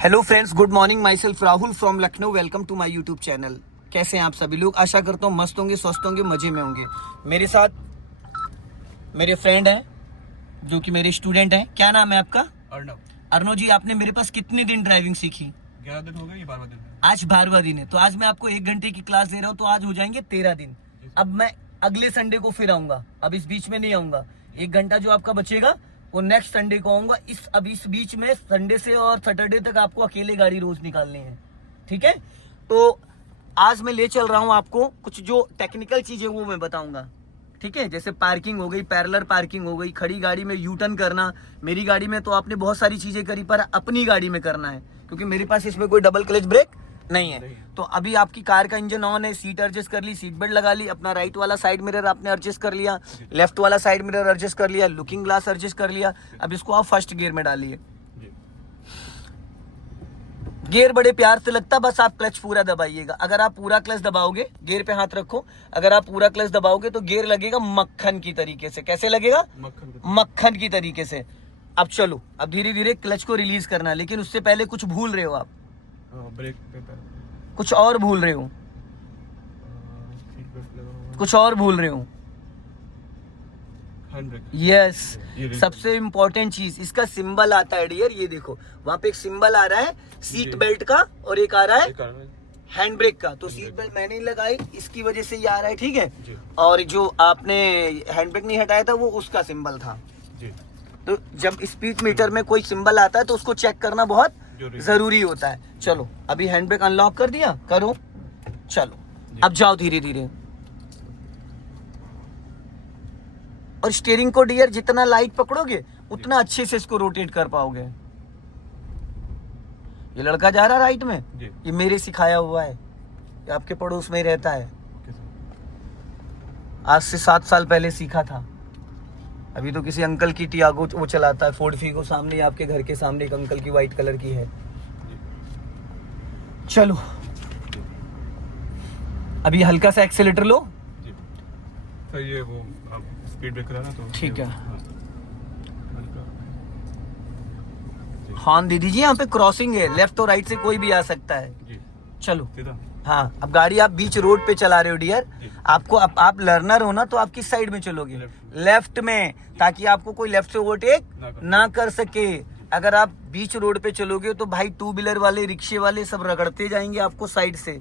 Hello friends, good morning. Myself Rahul from Lucknow. Welcome to my YouTube channel. कैसे हैं आप सभी लोग? आशा करता हूँ मस्त होंगे, स्वस्थ होंगे, मजे में होंगे। मेरे साथ मेरे फ्रेंड हैं जो कि मेरे स्टूडेंट हैं। क्या नाम है आपका? अर्नव। अर्नव जी, आपने मेरे पास कितने दिन ड्राइविंग सीखी? 11 दिन हो गए, ये 12वां दिन है। आज 12वां दिन है। तो आज मैं आपको 1 घंटे की क्लास दे रहा हूँ, तो आज हो जाएंगे 13 दिन। अब मैं अगले संडे को फिर आऊंगा, अब इस बीच में नहीं आऊंगा। 1 घंटा जो आपका बचेगा वो नेक्स्ट संडे को आऊंगा। इस बीच में संडे से और सैटरडे तक आपको अकेले गाड़ी रोज निकालनी है, ठीक है? तो आज मैं ले चल रहा हूं आपको कुछ जो टेक्निकल चीजें वो मैं बताऊंगा, ठीक है? जैसे पार्किंग हो गई, पैरेलल पार्किंग हो गई, खड़ी गाड़ी में यू टर्न करना। मेरी गाड़ी में तो आपने बहुत सारी चीजें करी, पर अपनी गाड़ी में करना है, क्योंकि मेरे पास इसमें कोई डबल क्लच ब्रेक नहीं है। तो अभी आपकी कार का इंजन ऑन है, सीट एडजस्ट कर ली, सीट बेल्ट लगा ली, अपना राइट वाला साइड मिरर आपने एडजस्ट कर लिया, लेफ्ट वाला साइड मिरर एडजस्ट कर लिया, लुकिंग ग्लास एडजस्ट कर लिया। अब इसको आप फर्स्ट गियर में डालिए। गियर बड़े प्यार से लगता, बस आप क्लच पूरा दबाइएगा। अगर आप पूरा क्लच दबाओगे, गियर पे हाथ रखो, अगर आप पूरा क्लच दबाओगे तो गियर लगेगा मक्खन की तरीके से। कैसे लगेगा? मक्खन की तरीके से। अब चलो, अब धीरे धीरे क्लच को रिलीज करना, लेकिन उससे पहले कुछ भूल रहे हो आप। ब्रेक पे कुछ और भूल रहे हो, कुछ और भूल रहे हो। यस, सबसे इम्पोर्टेंट चीज, इसका सिंबल आता है डियर, ये देखो वहां पे एक सिंबल आ रहा है सीट बेल्ट का, और एक आ रहा है हैंड ब्रेक का। तो सीट बेल्ट मैंने नहीं लगाई, इसकी वजह से ये आ रहा है, ठीक है? और जो आपने हैंड ब्रेक नहीं हटाया था वो उसका सिंबल था। तो जब स्पीड मीटर में कोई सिंबल आता है तो उसको चेक करना बहुत जरूरी होता है। चलो, अभी हैंड ब्रेक अनलॉक कर दिया, करो, चलो अब जाओ धीरे धीरे। और स्टीयरिंग को डियर जितना लाइट पकड़ोगे उतना अच्छे से इसको रोटेट कर पाओगे। ये लड़का जा रहा राइट में, ये मेरे सिखाया हुआ है, ये आपके पड़ोस में ही रहता है। आज से 7 साल पहले सीखा था। अभी तो किसी अंकल की टियागो वो चलाता है, फोर्ड फीगो। सामने आपके घर के सामने एक अंकल की व्हाइट कलर की है। चलो, अभी हल्का सा एक्सेलेटर लो। तो ये वो स्पीड ब्रेकर है ना, तो ठीक है। हॉर्न दे दीजिए, यहाँ पे क्रॉसिंग है, लेफ्ट और राइट से कोई भी आ सकता है। चलो, हाँ, अब गाड़ी आप बीच रोड पे चला रहे हो डियर। आपको आप लर्नर हो ना, तो आप किस साइड में चलोगे? लेफ्ट में, ताकि आपको कोई लेफ्ट से ओवरटेक ना कर सके। अगर आप बीच रोड पे चलोगे तो भाई 2 व्हीलर वाले, रिक्शे वाले सब रगड़ते जाएंगे आपको साइड से,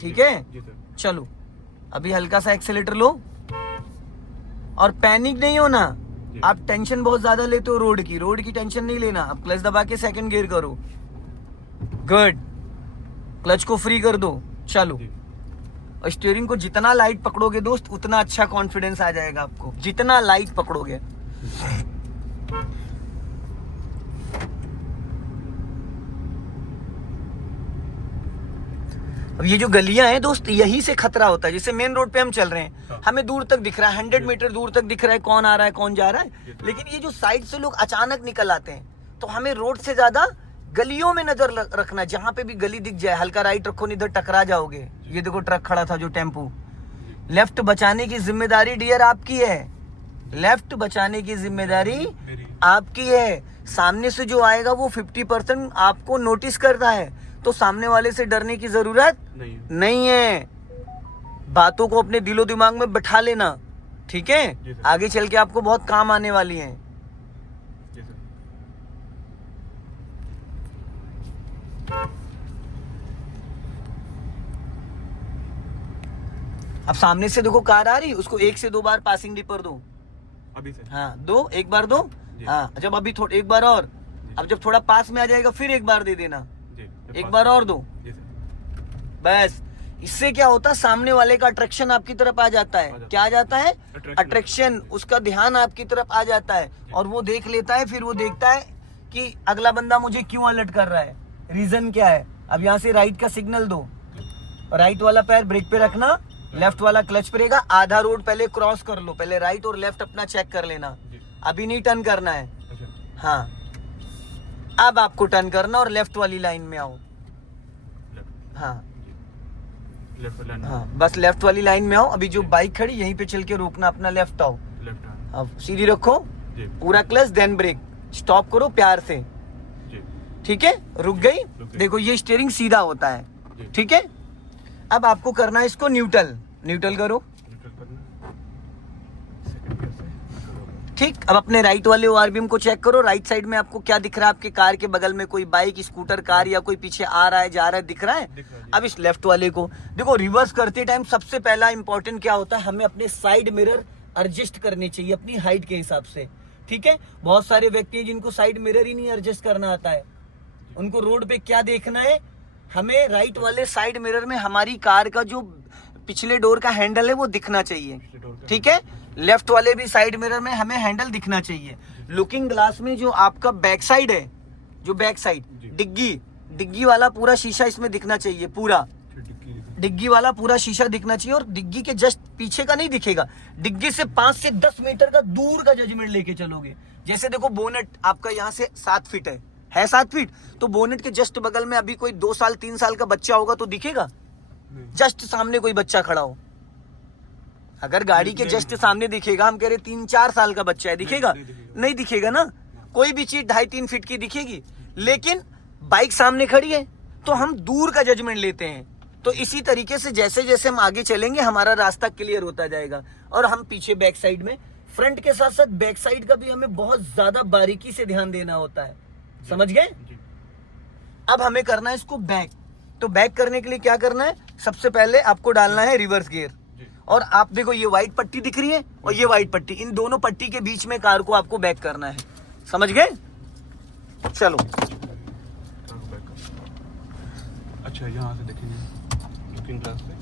ठीक है? चलो, अभी हल्का सा एक्सेलेटर लो, और पैनिक नहीं होना। आप टेंशन बहुत ज्यादा लेते हो रोड की टेंशन नहीं लेना। अब क्लच दबा के सेकंड गियर करो, गुड, क्लच को फ्री कर दो, चलो। और स्टीयरिंग को जितना लाइट पकड़ोगे दोस्त, उतना अच्छा कॉन्फिडेंस आ जाएगा आपको, जितना लाइट पकड़ोगे। अब ये जो गलियां हैं दोस्त, यही से खतरा होता है। जैसे मेन रोड पे हम चल रहे हैं, हमें दूर तक दिख रहा है, 100 मीटर दूर तक दिख रहा है कौन आ रहा है, कौन जा रहा है। लेकिन ये जो साइड से लोग अचानक निकल आते हैं, तो हमें रोड से ज्यादा गलियों में नजर रखना। जहां पे भी गली दिख जाए, हल्का राइट रखो, नहीं तो टकरा जाओगे। ये देखो ट्रक खड़ा था, जो टेम्पू। लेफ्ट बचाने की जिम्मेदारी डियर आपकी है, लेफ्ट बचाने की जिम्मेदारी आपकी है। सामने से जो आएगा वो 50% आपको नोटिस करता है, तो सामने वाले से डरने की जरूरत नहीं है। बातों को अपने दिलो दिमाग में बैठा लेना, ठीक है? आगे चल के आपको बहुत काम आने वाली हैं। अब सामने से देखो कार आ रही, उसको 1 से 2 बार पासिंग डिपर दो। अभी से? हाँ, दो, एक बार दो। हाँ, जब अभी एक बार और, अब जब थोड़ा पास में आ जाएगा फिर एक बार दे देना, एक बार और दो, बस। इससे क्या होता है, सामने वाले का अट्रैक्शन आपकी तरफ आ जाता है। क्या आ जाता है? अट्रैक्शन, उसका ध्यान आपकी तरफ आ जाता है, और वो देख लेता है। फिर वो देखता है कि अगला बंदा मुझे क्यों अलर्ट कर रहा है, रीजन क्या है। अब यहाँ से राइट का सिग्नल दो, राइट वाला पैर ब्रेक पे रखना, लेफ्ट वाला क्लच पे रहेगा। आधा रोड पहले क्रॉस कर लो, पहले राइट और लेफ्ट अपना चेक कर लेना। अभी नहीं टर्न करना है। हाँ, अब आपको टर्न करना और लेफ्ट वाली लाइन में आओ। हाँ हाँ, बस लेफ्ट वाली लाइन में आओ। अभी जो बाइक खड़ी यहीं पे चल के रोकना, अपना लेफ्ट आओ, अब सीधी रखो, पूरा क्लच, देन ब्रेक, स्टॉप करो प्यार से, ठीक है, रुक गई। गई। देखो ये स्टीयरिंग सीधा होता है, जी। ठीक है। अब आपको करना है इसको न्यूट्रल, न्यूट्रल करो, न्यूट्रल करना, सेकंड गियर से ठीक। अब अपने राइट वाले ओआरबीएम को चेक करो, राइट साइड में आपको क्या दिख रहा है, आपके कार के बगल में कोई बाइक, स्कूटर, कार या कोई पीछे आ रहा है, जा रहा है, दिख रहा है। दिख रहा है जी। अब इस लेफ्ट वाले को देखो, रिवर्स करते टाइम सबसे पहला इंपॉर्टेंट क्या होता है, हमें अपने साइड मिरर एडजस्ट करने चाहिए अपनी हाइट के हिसाब से, ठीक है। बहुत सारे व्यक्ति हैं जिनको साइड मिरर ही नहीं एडजस्ट करना आता है। उनको रोड पे क्या देखना है, हमें राइट वाले साइड मिरर में हमारी कार का जो पिछले डोर का हैंडल है वो दिखना चाहिए, ठीक है। लेफ्ट वाले भी साइड मिरर में हमें हैंडल दिखना चाहिए। लुकिंग ग्लास में जो आपका बैक साइड है, जो बैक साइड डिग्गी वाला पूरा शीशा इसमें दिखना चाहिए, पूरा डिग्गी वाला पूरा शीशा दिखना चाहिए। और डिग्गी के जस्ट पीछे का नहीं दिखेगा, डिग्गी से 5 से 10 मीटर का दूर का जजमेंट लेके चलोगे। जैसे देखो बोनेट आपका यहाँ से 7 फीट है 7 फीट, तो बोनेट के जस्ट बगल में अभी कोई 2 साल 3 साल का बच्चा होगा तो दिखेगा, जस्ट सामने कोई बच्चा खड़ा हो, अगर गाड़ी के जस्ट सामने दिखेगा, हम कह रहे 3-4 साल का बच्चा है, दिखेगा? नहीं दिखेगा ना। कोई भी चीज 2.5-3 फीट की दिखेगी, लेकिन बाइक सामने खड़ी है तो हम दूर का जजमेंट लेते हैं। तो इसी तरीके से जैसे जैसे हम आगे चलेंगे हमारा रास्ता क्लियर होता जाएगा। और हम पीछे बैक साइड में, फ्रंट के साथ साथ बैक साइड का भी हमें बहुत ज्यादा बारीकी से ध्यान देना होता है, समझ गए। अब हमें करना है इसको बैक, तो बैक करने के लिए क्या करना है, सबसे पहले आपको डालना है रिवर्स गियर। और आप देखो ये व्हाइट पट्टी दिख रही है और ये व्हाइट पट्टी, इन दोनों पट्टी के बीच में कार को आपको बैक करना है, समझ गए। चलो अच्छा, यहाँ से देखेंगे लुकिंग ग्लास से,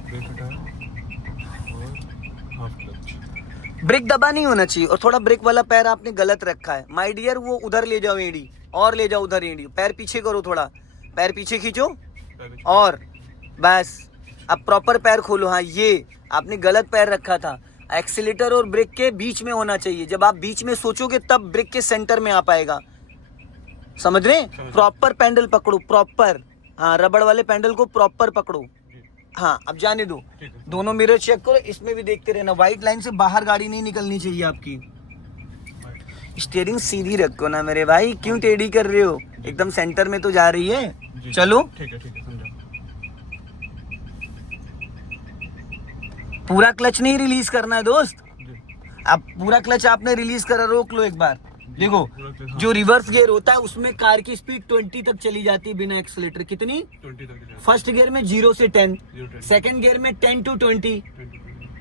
ब्रेक हटाया और हाफ क्लच। ब्रेक दबा नहीं होना चाहिए, और थोड़ा ब्रेक वाला पैर आपने गलत रखा है माय डियर, वो उधर ले जाओ एड़ी, और ले जाओ उधर एड़ी, पैर पीछे करो, थोड़ा पैर पीछे खींचो और बस। अब प्रॉपर पैर खोलो। हाँ, ये आपने गलत पैर रखा था, एक्सीलेटर और ब्रेक के बीच में होना चाहिए। जब आप बीच में सोचोगे तब ब्रेक के सेंटर में आ पाएगा, समझ रहे हैं। प्रॉपर पैडल पकड़ो, प्रॉपर, हाँ रबड़ वाले पैडल को प्रॉपर पकड़ो। हाँ अब जाने दो, दोनों मिरर चेक करो, इसमें भी देखते रहना, व्हाइट लाइन से बाहर गाड़ी नहीं निकलनी चाहिए आपकी। स्टीयरिंग सीधी रखो ना मेरे भाई, क्यों टेढ़ी कर रहे हो, एकदम सेंटर में तो जा रही है। चलो ठीक है समझा। पूरा क्लच नहीं रिलीज करना है दोस्त, अब पूरा क्लच आपने रिलीज करा, रोक लो एक बार। देखो हाँ। जो रिवर्स गियर होता है उसमें कार की स्पीड 20 तक चली जाती है बिना एक्सीलेटर। कितनी? 20 तक। फर्स्ट गियर में 0 से 10, सेकंड गियर में 10 to 20,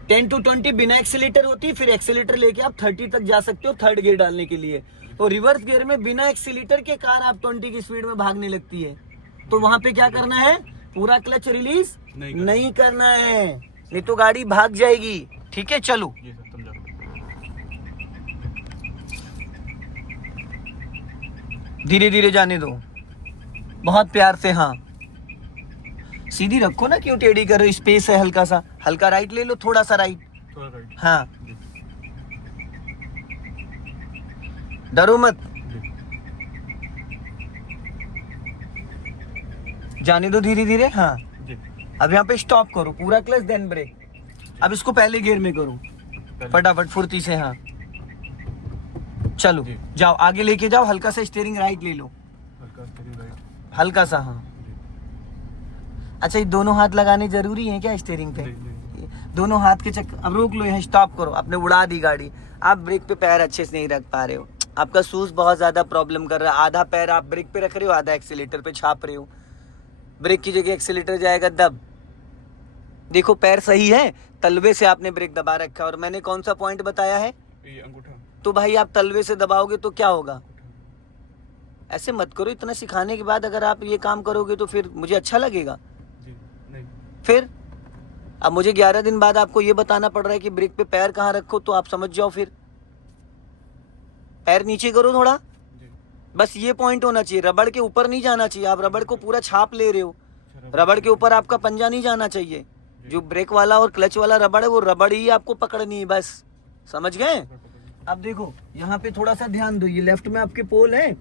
10 to 20 बिना एक्सीलेटर होती है, फिर एक्सीलेटर लेके आप 30 तक जा सकते हो थर्ड गियर डालने के लिए। तो रिवर्स गियर में बिना एक्सीलेटर के कार आप 20 की स्पीड में भागने लगती है, तो वहां पे क्या करना है, पूरा क्लच रिलीज नहीं करना है, नहीं तो गाड़ी भाग जाएगी, ठीक है। चलो धीरे धीरे जाने दो, बहुत प्यार से। हाँ सीधी रखो ना, क्यों टेढ़ी कर रहे हो, स्पेस है हल्का सा, हल्का राइट ले लो, थोड़ा सा राइट, हाँ डरो मत, जाने दो धीरे धीरे। हाँ अब यहाँ पे स्टॉप करो, पूरा क्लच देन ब्रेक। अब इसको पहले गियर में करो फटाफट फुर्ती से। हाँ चलो जाओ, आगे लेके जाओ, हल्का सा स्टीयरिंग राइट ले लो, हल्का सा। हाँ अच्छा, ये दोनों हाथ लगाने जरूरी है क्या स्टीयरिंग पे? दोनों हाथ के चक्कर। अब रोक लो, यहाँ स्टॉप करो, आपने उड़ा दी गाड़ी। आप ब्रेक पे पैर अच्छे से नहीं रख पा रहे हो, आपका शूज बहुत ज्यादा प्रॉब्लम कर रहा है, आधा पैर आप ब्रेक पे रख रहे हो, आधा एक्सीलेटर पे छाप रहे हो, ब्रेक की जगह एक्सीलेटर जाएगा दब। देखो पैर सही है, तलवे से आपने ब्रेक दबा रखा है, और मैंने कौन सा पॉइंट बताया है, ये अंगूठा। तो भाई आप तलवे से दबाओगे तो क्या होगा, ऐसे मत करो। इतना सिखाने के बाद अगर आप ये काम करोगे तो फिर मुझे अच्छा लगेगा? नहीं। फिर अब मुझे 11 दिन बाद आपको ये बताना पड़ रहा है कि ब्रेक पे पैर कहाँ रखो, तो आप समझ जाओ। फिर पैर नीचे करो थोड़ा, बस ये पॉइंट होना चाहिए, रबड़ के ऊपर नहीं जाना चाहिए। आप रबड़ को पूरा छाप ले रहे हो, रबड़ के ऊपर आपका पंजा नहीं जाना चाहिए। जो ब्रेक वाला और क्लच वाला रबड़ है वो रबड़ ही आपको पकड़नी है, बस समझ गए। अब देखो यहाँ पे थोड़ा सा ध्यान दो, ये लेफ्ट में आपके पोल है,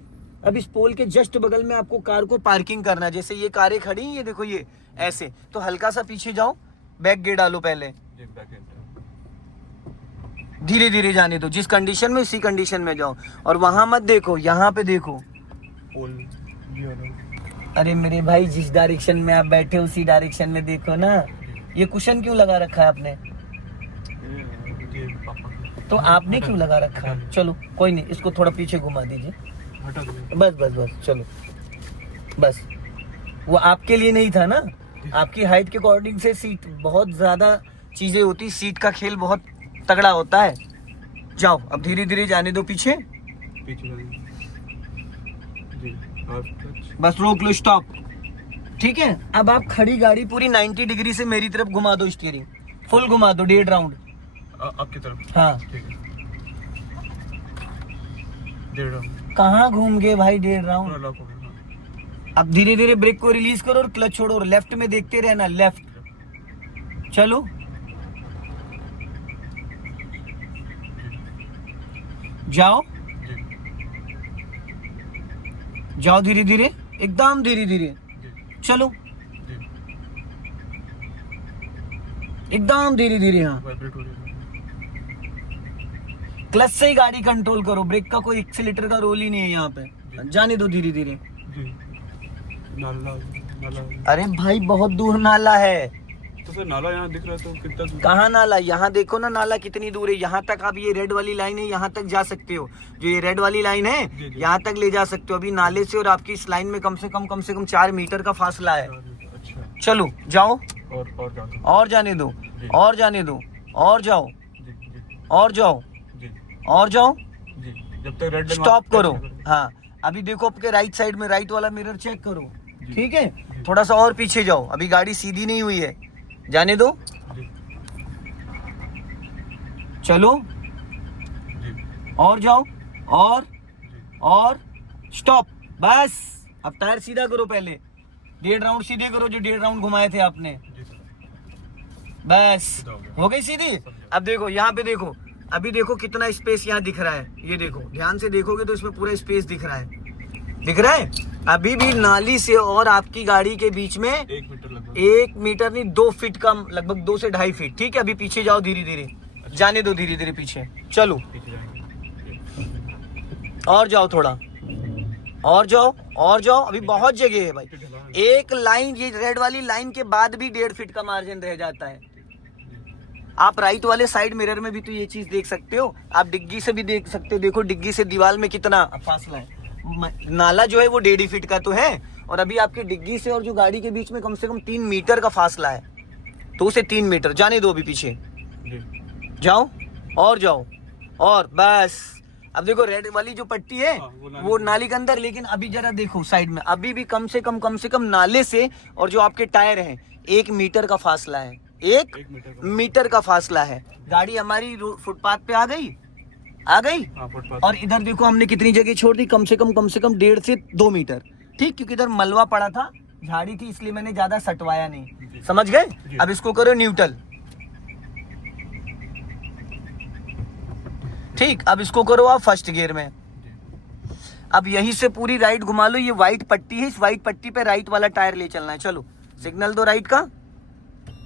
अब इस पोल के जस्ट बगल में आपको कार को पार्किंग करना है। जैसे ये कारें खड़ी हैं, ये देखो ये ऐसे, तो हल्का सा पीछे जाओ, बैक गियर डालो पहले, धीरे धीरे जाने दो, जिस कंडीशन में उसी कंडीशन में जाओ। और वहां मत देखो, यहाँ पे देखो। पोल ये वाला। अरे मेरे भाई, जिस डायरेक्शन में आप बैठे उसी डायरेक्शन में देखो ना। ये कुशन क्यों लगा रखा है आपने? ये पापा का। तो आपने क्यों लगा रखा है? चलो कोई नहीं, इसको थोड़ा पीछे घुमा दीजिए। हटा दो। बस बस बस, चलो बस। वो आपके लिए नहीं था ना, आपकी हाइट के अकॉर्डिंग से सीट बहुत ज्यादा चीजें होती, सीट का खेल बहुत तगड़ा होता है। जाओ अब धीरे धीरे जाने दो पीछे। पीछे जाइए। जी हाफ टच। बस रोक लो, स्टॉप। ठीक है, अब आप खड़ी गाड़ी पूरी 90 डिग्री से मेरी तरफ घुमा दो, स्टीयरिंग फुल घुमा दो, 1.5 राउंड। आपकी तरफ। हाँ, ठीक है। 1.5 राउंड। कहाँ घूम गए भाई 1.5 पूरा राउंड? लॉक हो गया। हाँ। अब धीरे धीरे ब्रेक को रिलीज करो और क्लच छोड़ो, और लेफ्ट में देखते रहना, लेफ्ट। चलो जाओ जी जाओ, धीरे धीरे, एकदम धीरे धीरे जी चलो, जी। एकदम धीरे धीरे। हाँ, वाइब्रेट हो रही है। क्लच से ही गाड़ी कंट्रोल करो, ब्रेक का कोई एक्सीलेटर का रोल ही नहीं है यहाँ पे। जाने दो धीरे धीरे। जी। नाला नाला। अरे भाई बहुत दूर नाला है। तो सर नाला यहाँ दिख रहा है, तो कितना दूर? कहाँ नाला? यहाँ देखो ना नाला कितनी दूर है। यहाँ तक आप, ये रेड वाली लाइन है, यहाँ तक जा सकते हो। जो ये रेड वाली लाइन जी, है, जी। यहाँ तक ले जा सकते हो। अभी नाले से और आपकी इस लाइन में कम से कम 4 मीटर का फासला है। अच्छा। चलो जाओ, और जाता। और जाने दो, जी। और जाने दो, और जाओ, जी जी और जाओ, जी और जाओ। जी। जब तक रेड स्टॉप करो। हाँ, अभी देखो आपके राइट साइड में, राइट वाला मिरर चेक करो। ठीक है, थोड़ा सा और पीछे जाओ, अभी गाड़ी सीधी नहीं हुई है, जाने दो। जी चलो जी और जाओ, और जी और स्टॉप। बस अब टायर सीधा करो, पहले 1.5 राउंड सीधे करो, जो 1.5 राउंड घुमाए थे आपने। जी सर। बस सीधा हो गया। हो गई सीधी। अब देखो यहाँ पे, देखो अभी देखो कितना स्पेस यहाँ दिख रहा है। ये देखो, ध्यान से देखोगे तो इसमें पूरा स्पेस दिख रहा है, दिख रहा है। अभी भी नाली से और आपकी गाड़ी के बीच में 1 मीटर लगभग। 1 मीटर नहीं, 2 फीट कम, लगभग 2 से 2.5 फीट। ठीक है, अभी पीछे जाओ धीरे धीरे, जाने दो धीरे धीरे पीछे। चलो पीछे जाएंगे। और जाओ, थोड़ा और जाओ, और जाओ। अभी बहुत जगह है भाई। एक लाइन, ये रेड वाली लाइन के बाद भी 1.5 फीट का मार्जिन रह जाता है। आप राइट वाले साइड मिरर में भी तो ये चीज देख सकते हो, आप डिग्गी से भी देख सकते हो। देखो डिग्गी से दीवार में कितना फासला है। नाला जो है वो 1.5 फीट का तो है, और अभी आपकी डिग्गी से और जो गाड़ी के बीच में कम से कम 3 मीटर का फासला है। 2 से 3 मीटर, जाने दो अभी पीछे। जी जाओ और जाओ, और बस। अब देखो रेड वाली जो पट्टी है, हाँ, वो नाली के अंदर। लेकिन अभी जरा देखो साइड में, अभी भी कम से कम नाले से और जो आपके टायर हैं 1 मीटर का फासला है। 1 मीटर का फासला है। गाड़ी हमारी फुटपाथ पे आ गई, आ गई। हाँ, फुटपाथ। और इधर देखो हमने कितनी जगह छोड़ दी, कम से कम 1.5 से 2 मीटर। ठीक, क्योंकि इधर मलबा पड़ा था, झाड़ी थी, इसलिए मैंने ज्यादा सटवाया नहीं। समझ गए? अब इसको करो न्यूट्रल। ठीक, अब इसको करो आप फर्स्ट गियर में। अब यहीं से पूरी राइट घुमा लो। ये व्हाइट पट्टी है, इस व्हाइट पट्टी पे राइट वाला टायर ले चलना है। चलो सिग्नल दो राइट का,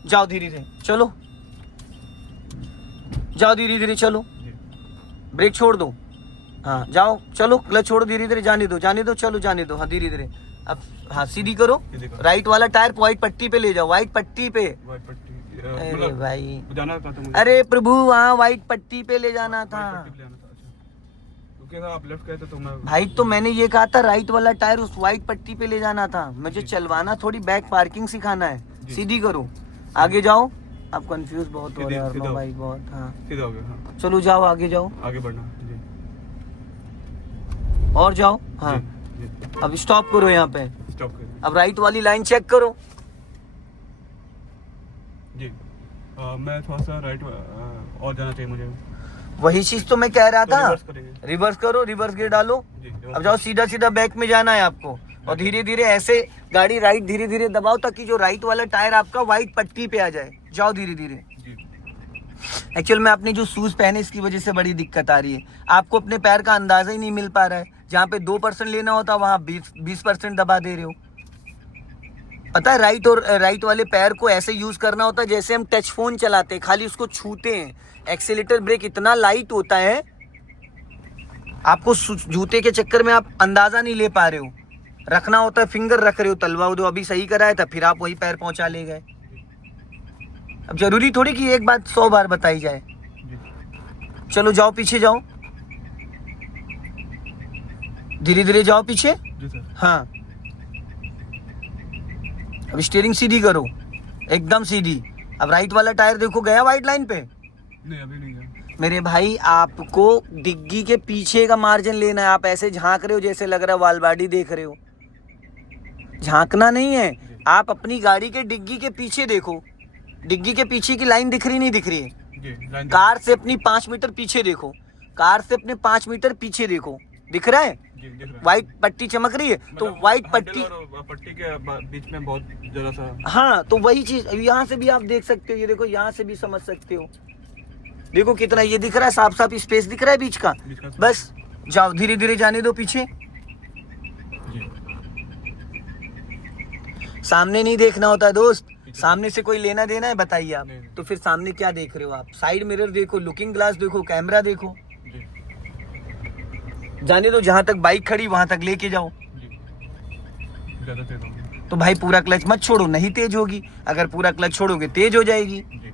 जाओ धीरे धीरे, चलो जाओ धीरे धीरे, चलो ब्रेक छोड़ दो। हाँ जाओ, चलो क्लच छोड़ो, धीरे धीरे जाने दो, जाने दो, चलो जाने दो। हाँ धीरे धीरे, अब हाँ सीधी करो। राइट वाला टायर व्हाइट पट्टी पे ले जाओ, व्हाइट पट्टी पे। व्हाइट पट्टी। अरे मतलब भाई, जाना था तो मुझे। अरे प्रभु, वहाँ व्हाइट पट्टी पे ले जाना था। व्हाइट पट्टी पे जाना था। अच्छा, क्योंकि आप लेफ्ट गए थे तो मैं। भाई तो मैंने ये कहा था राइट वाला टायर उस व्हाइट पट्टी पे ले जाना था। मुझे चलवाना थोड़ी बैक पार्किंग सिखाना है। सीधी करो, आगे जाओ। आप कंफ्यूज बहुत हो रहे हैं सीधा अर्नो हो। भाई, बहुत। हाँ सीधा हो गया। हाँ, चलो जाओ, आगे जाओ, आगे बढ़ना। जी और जाओ। हाँ जी जी। अब स्टॉप करो यहाँ पे। स्टॉप करिए। अब राइट वाली लाइन चेक करो। जी मैं थोड़ा सा राइट और जाना चाहिए मुझे। वही चीज तो मैं कह रहा तो था। रिवर्स करेंगे। रिवर्स करो, रिवर्स गियर डालो। जी रिवर्स। अब जाओ, सीधा सीधा बैक में जाना है आपको, और धीरे धीरे ऐसे गाड़ी राइट धीरे धीरे दबाओ, ताकि जो राइट वाला टायर आपका व्हाइट पट्टी पे आ जाए। जाओ धीरे धीरे। जी एक्चुअल में आपने जो शूज पहने, इसकी वजह से बड़ी दिक्कत आ रही है। आपको अपने पैर का अंदाजा ही नहीं मिल पा रहा है। जहाँ पे 2% लेना होता, वहाँ 20% दबा दे रहे हो। पता है राइट वाले पैर को ऐसे यूज करना होता है जैसे हम टच फोन चलाते हैं, खाली उसको छूते हैं। एक्सीलेटर ब्रेक इतना लाइट होता है, आपको जूते के चक्कर में आप अंदाजा नहीं ले पा रहे हो। रखना होता है, फिंगर रख रहे हो, तलवा उदो अभी सही कराया था, फिर आप वही पैर पहुंचा ले गए। अब जरूरी थोड़ी कि एक बात 100 बार बताई जाए। चलो जाओ, पीछे जाओ, धीरे धीरे जाओ पीछे। जी सर। हाँ, अब स्टीयरिंग सीधी करो, एकदम सीधी। अब राइट वाला टायर देखो, गया वाइट लाइन पे? नहीं, अभी नहीं गया। मेरे भाई, आपको डिग्गी के पीछे का मार्जिन लेना है। आप ऐसे झांक रहे हो जैसे लग रहा है वालबाडी देख रहे हो। झांकना नहीं है, आप अपनी गाड़ी के डिग्गी के पीछे देखो। डिग्गी के पीछे की लाइन दिख रही नहीं दिख रही है? जी, कार से अपनी 5 मीटर पीछे देखो, कार से अपने 5 मीटर पीछे देखो, दिख रहा है? जी, दिख रहा है। व्हाइट पट्टी चमक रही है, तो मतलब व्हाइट हैंडल पट्टी, और पट्टी के बीच में बहुत जरा सा। हाँ, तो वही चीज यहाँ से भी आप देख सकते हो। ये देखो, यहाँ से भी समझ सकते हो। देखो कितना ये दिख रहा है, साफ साफ स्पेस दिख रहा है बीच का। बस जाओ, धीरे धीरे जाने दो पीछे। जी। सामने नहीं देखना होता है दोस्त, सामने से कोई लेना देना है बताइए आप? नहीं। तो फिर सामने क्या देख रहे हो आप? साइड मिरर देखो, लुकिंग ग्लास देखो, कैमरा देखो। जी। जाने दो, जहां तक बाइक खड़ी वहां तक लेके जाओ। जी। ज़्यादा तेज होगी। तो भाई पूरा क्लच मत छोड़ो, नहीं तेज होगी। अगर पूरा क्लच छोड़ोगे तेज हो जाएगी। जी।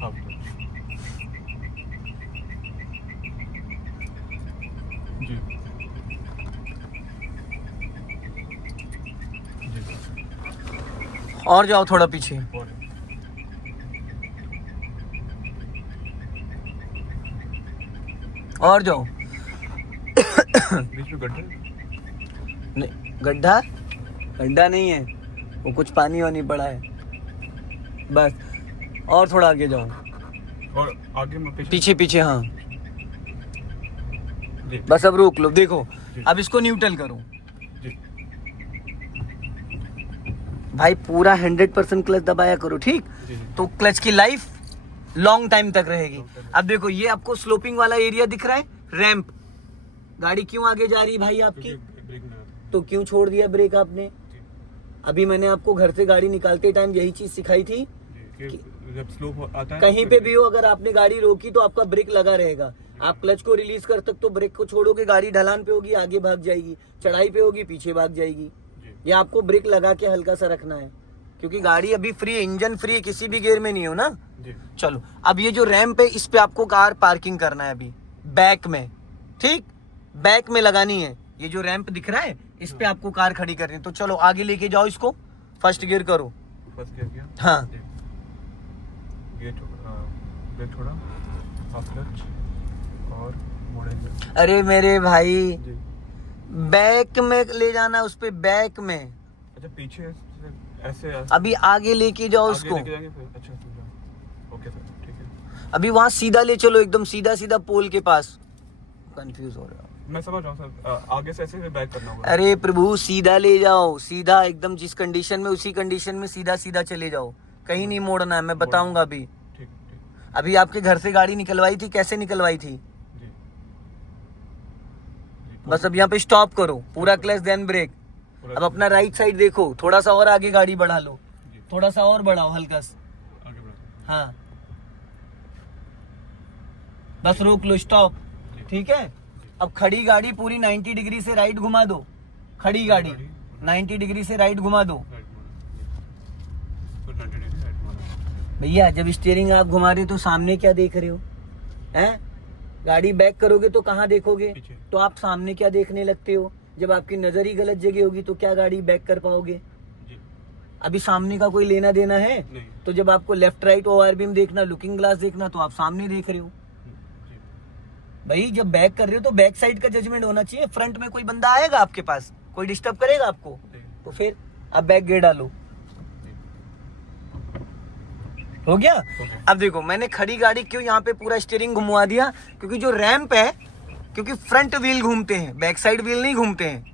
Half clutch. जी। जी। और जाओ थोड़ा पीछे, और जाओ। बीच में गड्ढा। नहीं, गड्ढा गड्ढा नहीं है, वो कुछ पानी वानी पड़ा है बस। और थोड़ा आगे जाओ, और आगे में पीछे पीछे, हाँ जी। बस। अब रोक लो, देखो जी। अब इसको न्यूट्रल करो जी। भाई, पूरा 100% क्लच दबाया करो, ठीक? जी। तो क्लच की लाइफ लॉन्ग टाइम तक रहेगी। अब देखो, ये आपको स्लोपिंग वाला एरिया दिख रहा है, रैंप। गाड़ी क्यों आगे जा रही भाई आपकी? ब्रेक में लगा। तो क्यों छोड़ दिया ब्रेक आपने? जी। अभी मैंने आपको घर से गाड़ी निकालते टाइम यही चीज सिखाई थी। जी, कि जब स्लो आता है कहीं पे भी हो, अगर आपने गाड़ी रोकी तो आपका ब्रेक लगा रहेगा। आप क्लच को रिलीज कर सकते हो, ब्रेक को छोड़ोगे, गाड़ी ढलान पे होगी आगे भाग जाएगी, चढ़ाई पे होगी पीछे भाग जाएगी। जी। ये आपको ब्रेक लगा के हल्का सा रखना है, क्योंकि गाड़ी अभी फ्री है, इंजन फ्री है, किसी भी गियर में नहीं हो ना। जी। चलो, अब ये जो रैंप है, इस पे आपको कार पार्किंग करना है अभी बैक में, ठीक? बैक में लगानी है। ये जो रैंप दिख रहा है, इस पे आपको कार खड़ी करनी है। तो चलो आगे लेके जाओ इसको, फर्स्ट गियर करो। फर्स्ट गियर किया। हाँ। जी। गियर छोड़ा, ब्रेक छोड़ा, हाफ क्लच और मोड़ेंगे। अरे मेरे भाई, जी। बैक में ले जाना, उस पे बैक में। अच्छा, पीछे से ऐसे अभी आगे लेके जाओ आगे उसको। लेके जाएंगे फिर। अच्छा, समझा। ओके सर, ठीक है। अभी वहां सीधा ले चलो, एकदम सीधा सीधा पोल के पास। कंफ्यूज हो रहा हूँ। मैं समझ रहा हूँ सर, आगे से ऐसे बैक करना होगा। अरे प्रभु, सीधा ले जाओ, सीधा एकदम, जिस कंडीशन में उसी कंडीशन में सीधा सीधा चले जाओ, कहीं नहीं मोड़ना है। मैं बताऊंगा अभी। ठीक ठीक। अभी आपके घर से गाड़ी निकलवाई थी, कैसे निकलवाई थी? जी। बस अब यहाँ पे स्टॉप करो, पूरा क्लच देन ब्रेक। अब अपना राइट साइड देखो, थोड़ा सा और आगे गाड़ी बढ़ा लो, जी। थोड़ा सा और बढ़ाओ हल्का सा। आगे बढ़ो। हाँ, बस रोक लो, स्टॉप, ठीक है? अब खड़ी गाड़ी पूरी 90 डिग्री से राइट घुमा दो। खड़ी गाड़ी 90 डिग्री से राइट घुमा दो। राइट मोड़ो। फिर 90 डिग्री राइट मोड़ो। भैया, जब स्टीयरिंग आप घुमा रहे हो तो सामने क्या देख रहे हो? हैं? गाड़ी बैक करोगे तो कहाँ देखोगे? पीछे। तो आप सामने क्या देखने लगते हो? जब आपकी नजर ही गलत जगह होगी तो क्या गाड़ी बैक कर पाओगे? जी। अभी सामने का कोई लेना देना है? नहीं। तो जब आपको लेफ्ट राइट ओआरबीम देखना, लुकिंग ग्लास देखना, तो आप सामने देख रहे हो। जी। भाई, जब बैक कर रहे हो तो बैक साइड का जजमेंट होना चाहिए। फ्रंट में कोई बंदा आएगा आपके पास, कोई डिस्टर्ब करेगा आपको? नहीं। तो फिर अब बैक गियर डालो। जी। हो गया? Okay. अब देखो, मैंने खड़ी गाड़ी क्यों यहाँ पे पूरा स्टीयरिंग घुमा दिया, क्योंकि जो रैंप है, क्योंकि फ्रंट व्हील घूमते हैं, बैक साइड व्हील नहीं घूमते हैं,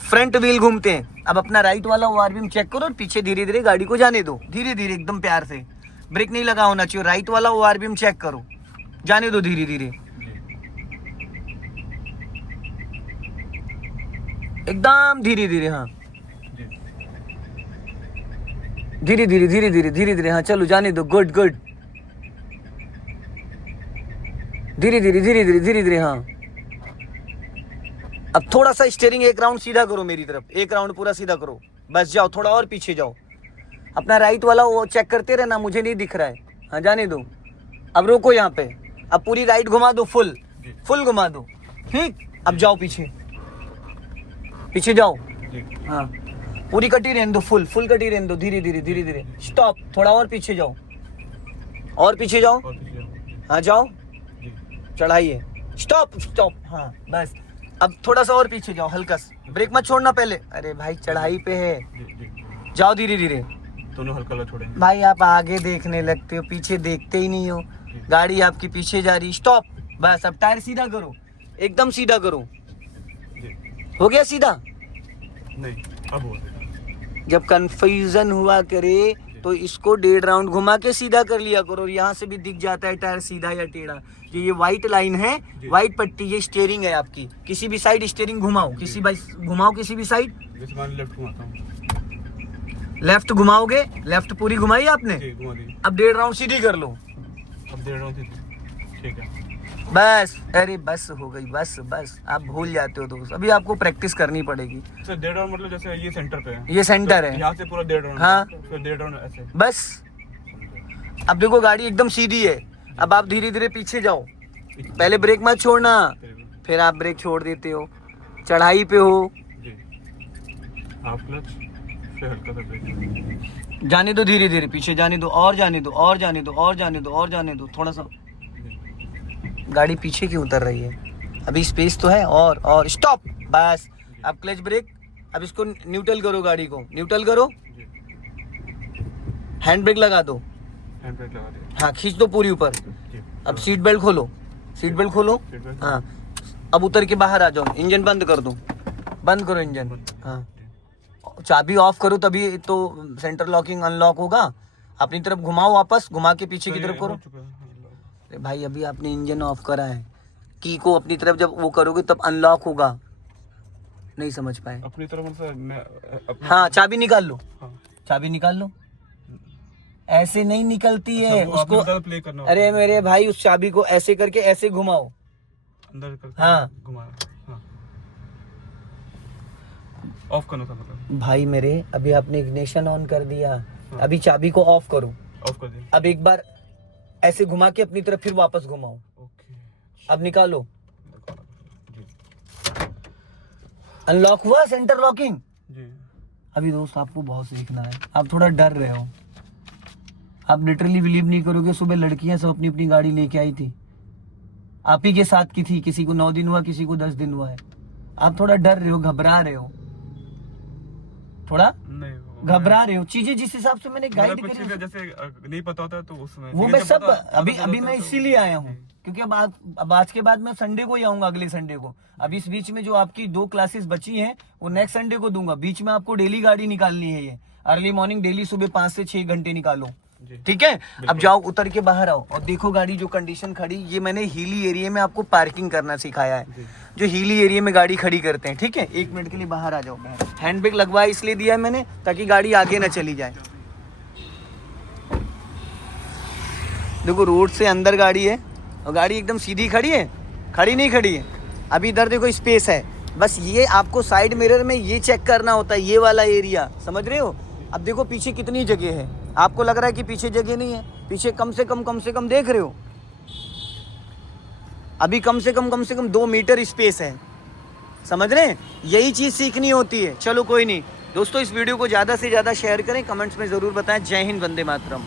फ्रंट व्हील घूमते हैं। अब अपना राइट वाला ओआरबीम चेक करो और पीछे धीरे धीरे गाड़ी को जाने दो, धीरे धीरे एकदम प्यार से। ब्रेक नहीं लगा होना चाहिए। राइट वाला ओआरबीम चेक करो, जाने दो धीरे धीरे। एकदम धीरे धीरे, हाँ जी धीरे धीरे धीरे धीरे धीरे धीरे, हाँ चलो जाने दो, गुड गुड, धीरे धीरे धीरे धीरे धीरे धीरे, हाँ। अब थोड़ा सा स्टीयरिंग एक राउंड सीधा करो मेरी तरफ, एक राउंड पूरा सीधा करो, बस जाओ, थोड़ा और पीछे जाओ। अपना राइट वाला वो चेक करते रहना, मुझे नहीं दिख रहा है, हाँ जाने दो। अब रोको यहाँ पे, अब पूरी राइट घुमा दो, फुल फुल घुमा दो, ठीक। अब जाओ पीछे, पीछे जाओ, हाँ पूरी कटी रहने दो, फुल फुल कटी रहने दो, धीरे धीरे धीरे धीरे, स्टॉप, थोड़ा और पीछे जाओ, और पीछे जाओ, हाँ जाओ, चढ़ाइए, स्टॉप स्टॉप, हाँ बस। अब थोड़ा सा और पीछे जाओ, हल्का सा, ब्रेक मत छोड़ना पहले, अरे भाई चढ़ाई पे है, जाओ धीरे धीरे, दोनों हल्का छोड़े। भाई भाई आप आगे देखने लगते हो, पीछे देखते ही नहीं हो, गाड़ी आपकी पीछे जा रही, स्टॉप, बस। अब टायर सीधा करो, एकदम सीधा करो, हो गया सीधा? नहीं, अब हो गया। जब कंफ्यूजन हुआ करे तो इसको 1.5 राउंड घुमा के सीधा कर लिया करो, यहाँ से भी दिख जाता है टायर सीधा या टेढ़ा। ये व्हाइट लाइन है, व्हाइट पट्टी, ये स्टीयरिंग है आपकी, किसी भी साइड स्टीयरिंग घुमाओ, किसी भी घुमाओ, किसी भी साइड, जैसे मान लेफ्ट घुमाता हूँ, लेफ्ट घुमाओगे, लेफ्ट पूरी घुमाई आपने, घुमा दी। अब 1.5 राउंड सीधी कर लो, अब 1.5 राउंड सीधी, ठीक है बस। अरे बस हो गई, बस बस, आप भूल जाते हो दोस्त, अभी आपको प्रैक्टिस करनी पड़ेगी। सर 1.5 राउंड मतलब जैसे ये सेंटर पे है, ये सेंटर है, यहाँ से पूरा 1.5 राउंड, हाँ। फिर 1.5 राउंड ऐसे, बस। अब देखो गाड़ी एकदम सीधी है, अब आप धीरे धीरे पीछे जाओ, पहले ब्रेक मत छोड़ना, फिर आप ब्रेक छोड़ देते हो, चढ़ाई पे हो, हाफ क्लच, फिर हल्का सा ब्रेक, जाने दो धीरे धीरे, पीछे जाने दो, और जाने दो, और जाने दो, और जाने दो, और जाने दो, थोड़ा सा। गाड़ी पीछे क्यों उतर रही है, अभी स्पेस तो है, और स्टॉप, बस। अब क्लच ब्रेक, अब इसको न्यूट्रल करो, गाड़ी को न्यूट्रल करो, हैंड ब्रेक लगा दो, हैंड ब्रेक लगा दिया, हाँ खींच दो पूरी ऊपर। अब सीट बेल्ट खोलो, सीट बेल्ट खोलो, हाँ। अब उतर के बाहर आ जाओ, इंजन बंद कर दो, बंद करो इंजन, हाँ। चाबी ऑफ करो तभी तो सेंटर लॉकिंग अनलॉक होगा। अपनी तरफ घुमाओ, वापस घुमा के पीछे की तरफ करो। अरे भाई अभी आपने इंजन ऑफ करा है, की को अपनी तरफ जब वो करोगे तब अनलॉक होगा, नहीं समझ पाए? अपनी तरफ मतलब मैं हाँ चाबी निकाल लो, हाँ। चाबी निकाल लो, ऐसे नहीं निकलती है उसको। प्ले करना, अरे मेरे भाई उस चाबी को ऐसे करके ऐसे घुमाओ, अंदर करके, हाँ घुमाया, हाँ। ऑफ करना था मतलब भाई मेरे, अभी आपने इग्निशन ऑन कर दिया, अभी चाबी को ऑफ करो, ऑफ कर दिया। अब एक बार ऐसे घुमा के अपनी तरफ फिर वापस घुमाओ, ओके, अब निकालो, अनलॉक हुआ सेंटर लॉकिंग जी। अभी दोस्त आपको बहुत सीखना है, आप थोड़ा डर रहे हो, आप लिटरली बिलीव नहीं करोगे, सुबह लड़कियां सब अपनी अपनी गाड़ी लेके आई थी, आप ही के साथ की थी, किसी को 9 दिन हुआ, किसी को 10 दिन हुआ है, आप थोड़ा डर रहे हो, घबरा रहे हो, थोड़ा घबरा रहे हो। चीजें जिस हिसाब से मैंने गाइड करी, जैसे नहीं पता होता तो उसमें वो मैं सब अभी मैं इसीलिए आया हूँ, क्योंकि अब आज के बाद मैं संडे को ही आऊंगा, अगले संडे को। अब इस बीच में जो आपकी 2 क्लासेस बची हैं वो नेक्स्ट संडे को दूंगा, बीच में आपको डेली गाड़ी निकालनी है, ये अर्ली मॉर्निंग डेली सुबह 5 से 6 घंटे निकालो, ठीक है। अब जाओ उतर के बाहर आओ और देखो गाड़ी जो कंडीशन खड़ी, ये मैंने हिली एरिया में आपको पार्किंग करना सिखाया है, जो हिली एरिया में गाड़ी खड़ी करते हैं, ठीक है। 1 मिनट के लिए बाहर आ जाओ, हैंड ब्रेक लगवाया इसलिए दिया है मैंने ताकि गाड़ी आगे ना चली जाए। देखो रोड से अंदर गाड़ी है और गाड़ी एकदम सीधी खड़ी है, खड़ी नहीं खड़ी है। अभी इधर देखो स्पेस है, बस ये आपको साइड मिरर में ये चेक करना होता है, ये वाला एरिया, समझ रहे हो। अब देखो पीछे कितनी जगह है, आपको लग रहा है कि पीछे जगह नहीं है, पीछे कम से कम देख रहे हो, अभी कम से कम 2 मीटर स्पेस है, समझ रहे हैं। यही चीज़ सीखनी होती है। चलो कोई नहीं दोस्तों, इस वीडियो को ज़्यादा से ज़्यादा शेयर करें, कमेंट्स में ज़रूर बताएं। जय हिंद, वंदे मातरम।